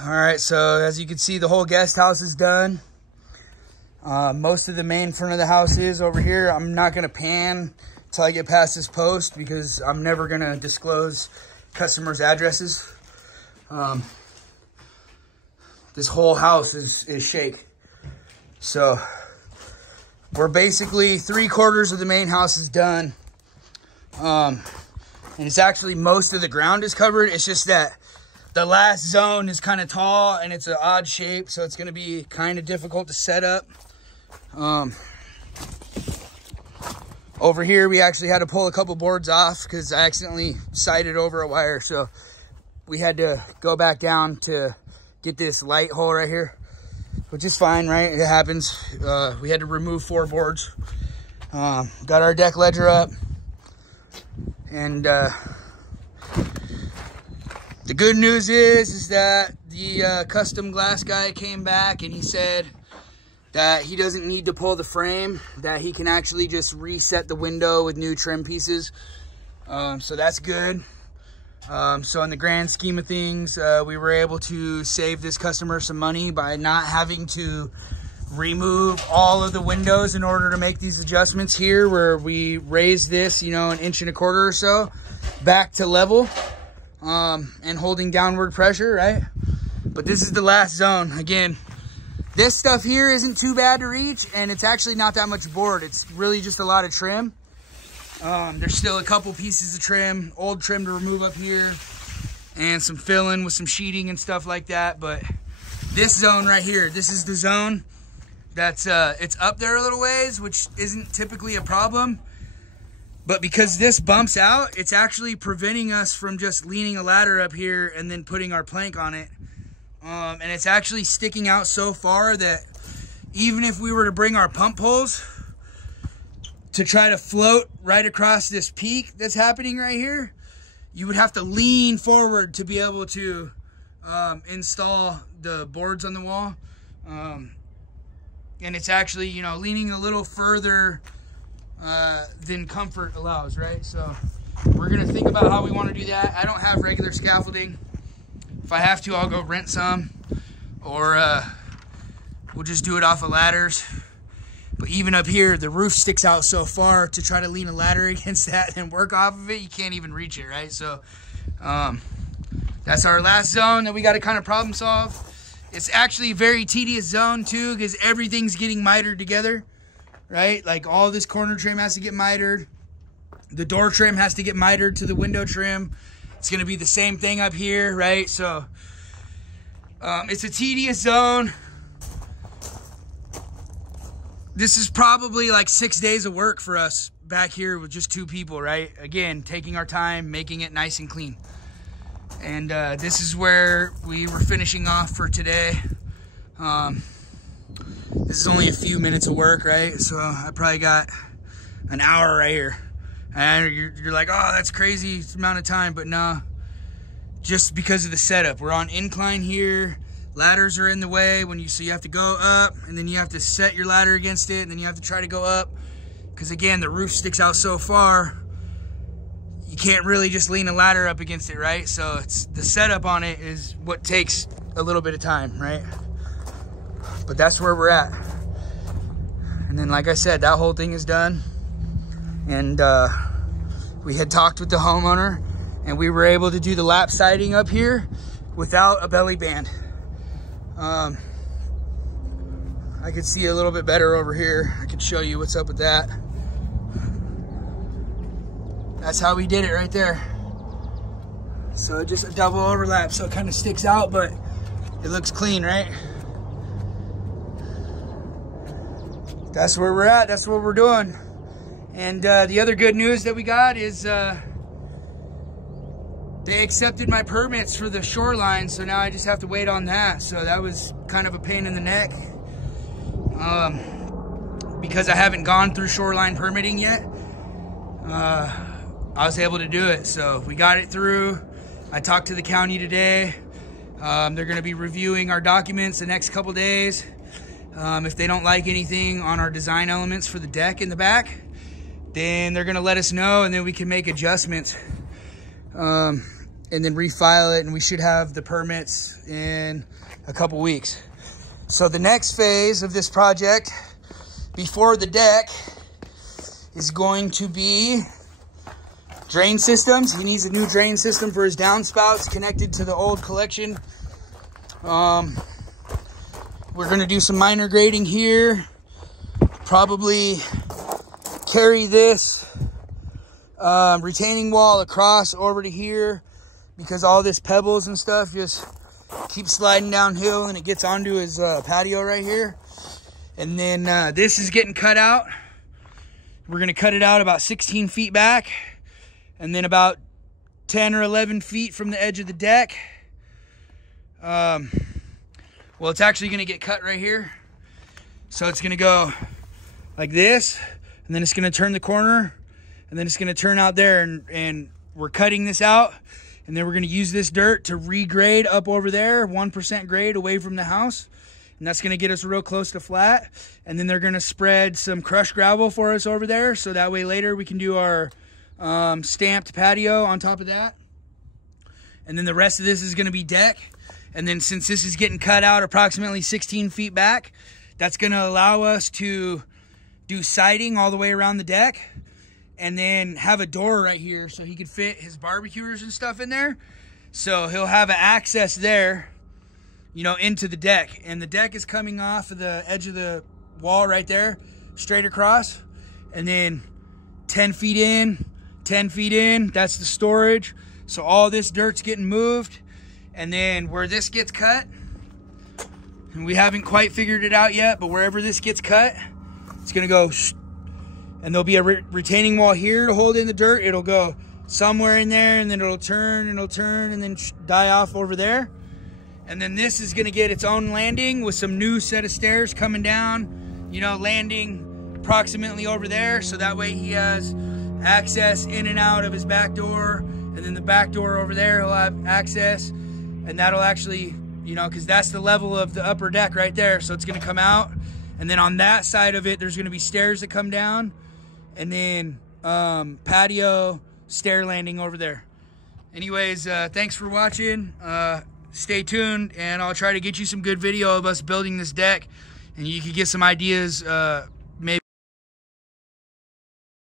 All right, so as you can see, the whole guest house is done. Most of the main front of the house is over here. I'm not gonna pan until I get past this post because I'm never gonna disclose customers' addresses. This whole house is shake. So we're basically 3/4 of the main house is done. And it's actually most of the ground is covered. It's just that the last zone is kind of tall and it's an odd shape, so it's going to be kind of difficult to set up. Over here, we actually had to pull a couple boards off because I accidentally sighted over a wire. So we had to go back down to get this light hole right here, which is fine, right? It happens. We had to remove 4 boards. Got our deck ledger up. And the good news is that the custom glass guy came back and he said that he doesn't need to pull the frame, that he can actually just reset the window with new trim pieces. So that's good. So in the grand scheme of things, we were able to save this customer some money by not having to remove all of the windows in order to make these adjustments here, where we raised this, you know, 1.25 inches or so back to level, and holding downward pressure, right? But this is the last zone. Again, this stuff here isn't too bad to reach, and it's actually not that much board. It's really just a lot of trim. There's still a couple pieces of trim, old trim to remove up here, and some filling with some sheeting and stuff like that. But this zone right here, this is the zone that's it's up there a little ways, which isn't typically a problem. But because this bumps out, it's actually preventing us from just leaning a ladder up here and then putting our plank on it. And it's actually sticking out so far that even if we were to bring our pump poles to try to float right across this peak that's happening right here, you would have to lean forward to be able to install the boards on the wall. And it's actually, you know, leaning a little further than comfort allows, right? So we're gonna think about how we want to do that. I don't have regular scaffolding. If I have to, I'll go rent some, or we'll just do it off of ladders. But even up here, the roof sticks out so far, to try to lean a ladder against that and work off of it, you can't even reach it, right? So that's our last zone that we got to kind of problem solve. It's actually a very tedious zone too, because everything's getting mitered together, right? Like all this corner trim has to get mitered. The door trim has to get mitered to the window trim. It's going to be the same thing up here, right? So it's a tedious zone. This is probably like 6 days of work for us back here with just 2 people, right? Again, taking our time, making it nice and clean. And this is where we were finishing off for today. This is only a few minutes of work, right? So I probably got an hour right here. And you're like, oh, that's crazy amount of time. But no, just because of the setup. We're on incline here. Ladders are in the way so you have to go up, and then you have to set your ladder against it, and then you have to try to go up. Because again, the roof sticks out so far, you can't really just lean a ladder up against it, right? So it's the setup on it is what takes a little bit of time, right? But that's where we're at. And then, like I said, that whole thing is done. And we had talked with the homeowner, and we were able to do the lap siding up here without a belly band. I could see a little bit better over here. I could show you what's up with that. That's how we did it right there. So just a double overlap, so it kind of sticks out, but it looks clean, right? That's where we're at. That's what we're doing. And the other good news that we got is they accepted my permits for the shoreline, so now I just have to wait on that. So that was kind of a pain in the neck because I haven't gone through shoreline permitting yet. I was able to do it, so we got it through. I talked to the county today. They're going to be reviewing our documents the next couple days. If they don't like anything on our design elements for the deck in the back, then they're going to let us know, and then we can make adjustments. and then refile it, and we should have the permits in a couple weeks. So the next phase of this project before the deck is going to be drain systems. He needs a new drain system for his downspouts connected to the old collection. We're going to do some minor grading here. Probably carry this retaining wall across over to here, because all this pebbles and stuff just keeps sliding downhill and it gets onto his patio right here. And then this is getting cut out. We're going to cut it out about 16 feet back, and then about 10 or 11 feet from the edge of the deck. Well, it's actually going to get cut right here. So it's going to go like this, and then it's going to turn the corner, and then it's going to turn out there, and we're cutting this out, and then we're going to use this dirt to regrade up over there, 1% grade away from the house. And that's going to get us real close to flat. And then they're going to spread some crushed gravel for us over there, so that way later we can do our stamped patio on top of that. And then the rest of this is going to be deck. And then since this is getting cut out approximately 16 feet back, that's going to allow us to do siding all the way around the deck, and then have a door right here so he could fit his barbecuers and stuff in there. So he'll have an access there, you know, into the deck. And the deck is coming off of the edge of the wall right there, straight across. And then 10 feet in, 10 feet in, that's the storage. So all this dirt's getting moved. And then where this gets cut, and we haven't quite figured it out yet, but wherever this gets cut, it's gonna go, and there'll be a retaining wall here to hold in the dirt. It'll go somewhere in there, and then it'll turn, and then die off over there. And then this is gonna get its own landing with some new set of stairs coming down, you know, landing approximately over there. So that way he has access in and out of his back door. And then the back door over there, he'll have access. And that'll actually, you know, because that's the level of the upper deck right there. So it's gonna come out. And then on that side of it, there's gonna be stairs that come down. And then patio, stair landing over there. Anyways, thanks for watching. Stay tuned, and I'll try to get you some good video of us building this deck, and you can get some ideas